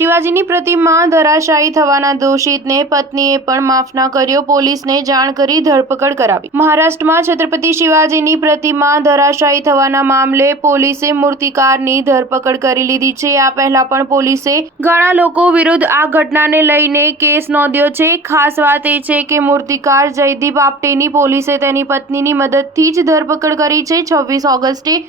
શિવાજીની પ્રતિમા ધરાશાયી થવાના દોષિતને પત્નીએ પણ માફ ન કર્યો, પોલીસને જાણ કરી ધરપકડ કરાવી। મહારાષ્ટ્રમાં છત્રપતિ શિવાજીની પ્રતિમા ધરાશાયી થવાના મામલે પોલીસે મૂર્તિકારની ધરપકડ કરી લીધી છે। આ પહેલા પણ પોલીસે ઘણા લોકો વિરુદ્ધ આ ઘટનાને લઈને કેસ નોંધ્યો છે। ખાસ વાત એ છે કે મૂર્તિકાર જયદીપ આપટેની પોલીસે તેની પત્નીની મદદથી જ ધરપકડ કરી છે। 26 ઓગસ્ટે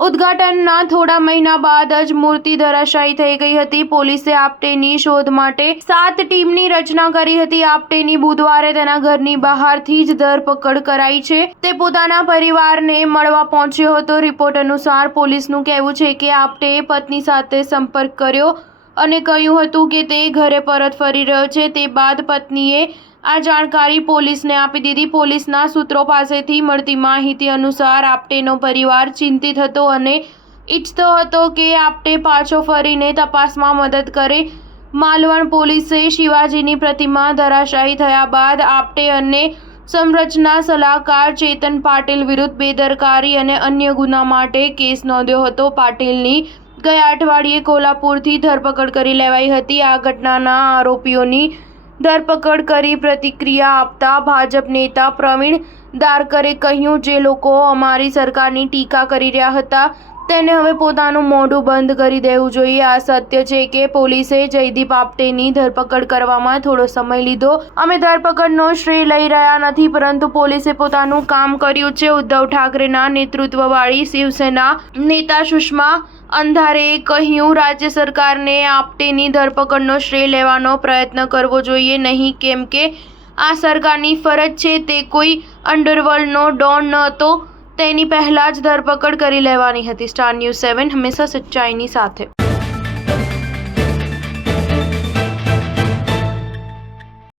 ઉદ્ઘાટનના થોડા મહિના બાદ જ મૂર્તિ ધરાશાયી થઈ ગઈ હતી। પોલીસે આપટેની શોધ માટે 7 ટીમની રચના કરી હતી। આપટેની બુધવારે તેના ઘરની બહારથી જ ધરપકડ કરાઈ છે। તે પોતાના પરિવારને મળવા પહોંચ્યો હતો। રિપોર્ટ અનુસાર પોલીસનું કહેવું છે કે આપટેએ પત્ની સાથે સંપર્ક કર્યો અને કહ્યું હતું કે તે ઘરે પરત ફરી રહ્યો છે। તે બાદ પત્નીએ આ જાણકારી પોલીસને આપી દીધી। પોલીસના સૂત્રો પાસેથી મળતી માહિતી અનુસાર આપટેનો પરિવાર ચિંતિત હતો અને ઈચ્છતો હતો કે આપટે પાછો ફરીને તપાસમાં મદદ કરે। માલવણ પોલીસે શિવાજીની પ્રતિમા ધરાશાયી થયા બાદ આપટે અને સંરચના સલાહકાર ચેતન પાટીલ વિરુદ્ધ બેદરકારી અને અન્ય ગુના માટે કેસ નોંધ્યો હતો। પાટીલની ગયા અઠવાડિયે કોલ્હાપુરથી ધરપકડ કરી લેવાઈ હતી। આ ઘટનાના આરોપીઓની ધરપકડ કરી પ્રતિક્રિયા આપતા ભાજપ નેતા પ્રવીણ દારકરે કહ્યું, જે લોકો અમારી સરકારની ટીકા કરી રહ્યા હતા તેને હવે પોતાનું મોઢું બંધ કરી દેવું જોઈએ। આ સત્ય છે કે પોલીસે જયદીપ આપટેની ધરપકડ કરવામાં થોડો સમય લીધો। અમે ધરપકડનો શ્રેય લઈ રહ્યા નથી, પરંતુ પોલીસે પોતાનું કામ કર્યું છે। ઉદ્ધવ ઠાકરેના નેતૃત્વવાળી શિવસેના નેતા સુષ્મા અંધારેએ કહ્યું, રાજ્ય સરકારને આપટેની ધરપકડનો શ્રેય લેવાનો પ્રયત્ન કરવો જોઈએ નહીં, કેમ કે આ સરકારની ફરજ છે। તે કોઈ અંડરવર્લ્ડનો ડોન ન હતો, તેની પહેલા જ ધરપકડ કરી લેવાની હતી। સ્ટાર ન્યૂઝ 7 હંમેશા સચ્ચાઈની સાથે।